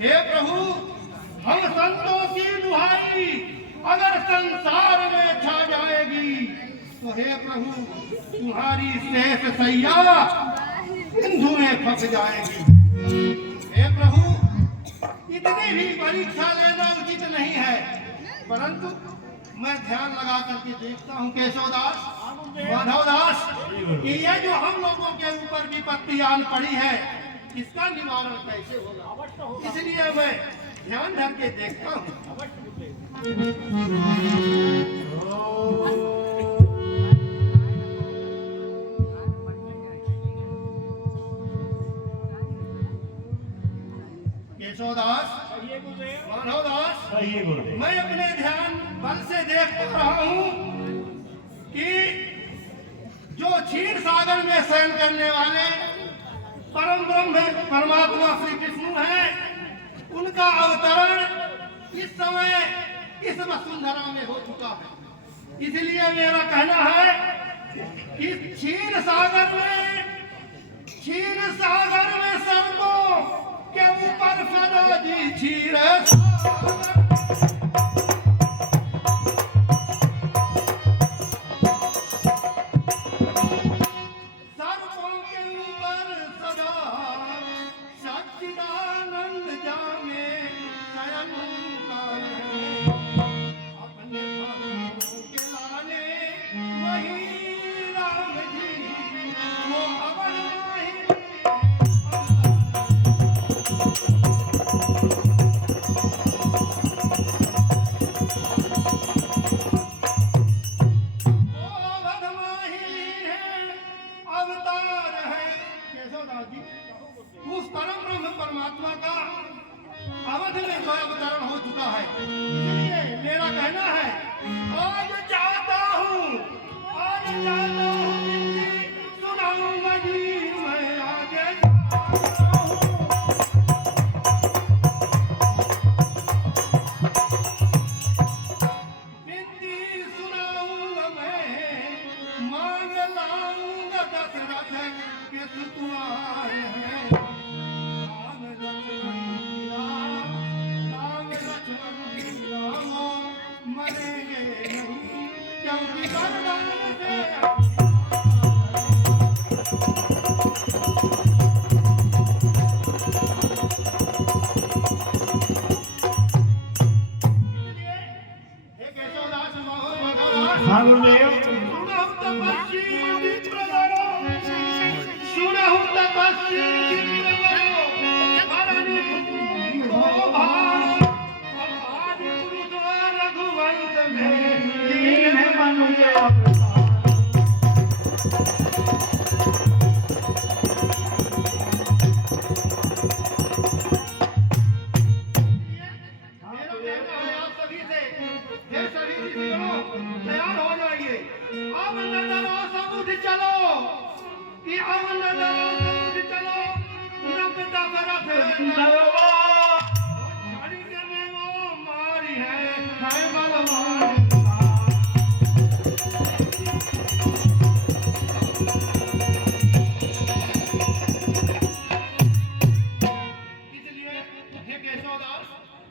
हे प्रभु, हम संतों की दुहाई अगर संसार में छा जाएगी तो हे प्रभु तुम्हारी शेष सैया सिंधु में फंस जाएगी। हे प्रभु, इतनी भी परीक्षा लेना उचित नहीं है, परंतु मैं ध्यान लगा करके देखता हूँ केशवदास, माधवदास, कि ये जो हम लोगों के ऊपर विपत्ति आन पड़ी है इसका निवारण कैसे होगा, इसलिए मैं ध्यान धर के देखता हूँ। केशवदास, माधवदास, मैं अपने ध्यान बल से देख रहा हूँ कि जो क्षीर सागर में शयन करने वाले परम ब्रह्म परमात्मा श्री कृष्ण हैं, उनका अवतरण इस समय इस वसुंधरा में हो चुका है। इसलिए मेरा कहना है कि क्षीर सागर में सर्पों के ऊपर सदा जी क्षीर उस परम ब्रह्म परमात्मा का अवध में जो अवतरण हो चुका है। इसलिए मेरा कहना है आज जाता हूँ सुनाऊंगा जी मैं आगे बिनती सुनाऊंगा मैं मांग लाऊंगा दशरथ के सुतुआए हैं।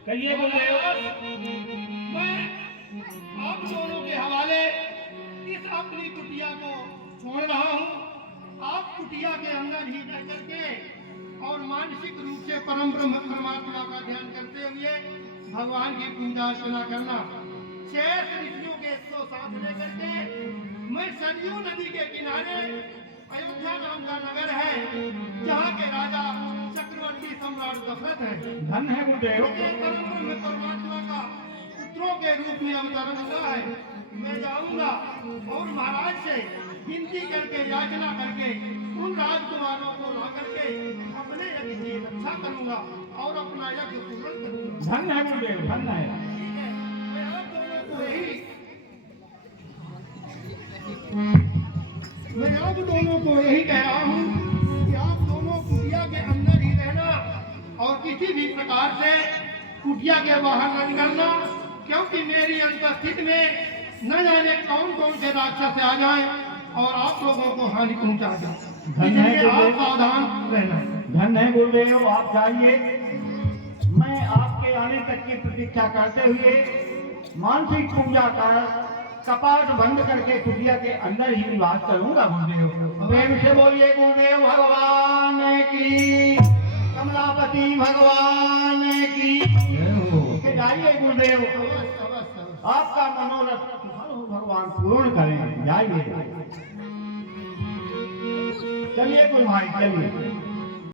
कहिए बोले मैं आप दोनों के हवाले इस अपनी कुटिया को छोड़ रहा हूँ। आप कुटिया के अंदर ही रह करके और मानसिक रूप से परम ब्रह्म परमात्मा का ध्यान करते हुए भगवान की पूजा अर्चना करना। शेष ऋषियों के तो साथ लेकर के मैं सरयू नदी के किनारे अयोध्या नाम का नगर है, जहाँ के राजा चक्रवर्ती सम्राट दशरथ है। धन है गुरुदेव, परमात्मा का पुत्रों के रूप में अवतरण हुआ है। मैं जाऊंगा और महाराज से विनती करके याचना करके उन राजकुमारों को ला करके अपने यज्ञ की रक्षा करूंगा और अपना यज्ञ पूर्ण करूंगा। धन है गुरुदेव, धन है। मैं आप दोनों को यही कह रहा हूँ कि आप दोनों कुटिया के अंदर ही रहना और किसी भी प्रकार से कुटिया के बाहर न निकलना, क्योंकि मेरी अनुपस्थिति में न जाने कौन कौन से राक्षस आ जाए और आप लोगों को हानि पहुंचा जाए। इसलिए आप सावधान रहना। धन है गुरुदेव, आप जाइए। मैं आपके आने तक की प्रतीक्षा करते हुए मानसिक पूजा कर कपाट बंद करके कुटिया के अंदर ही निवास करूंगा गुरुदेव। प्रेम से बोलिए गुरुदेव भगवान की, कमलापति भगवान की। जाइए गुरुदेव, आपका मनोरथ भगवान पूर्ण करें। जाइए, चलिए गुरु भाई चलिए।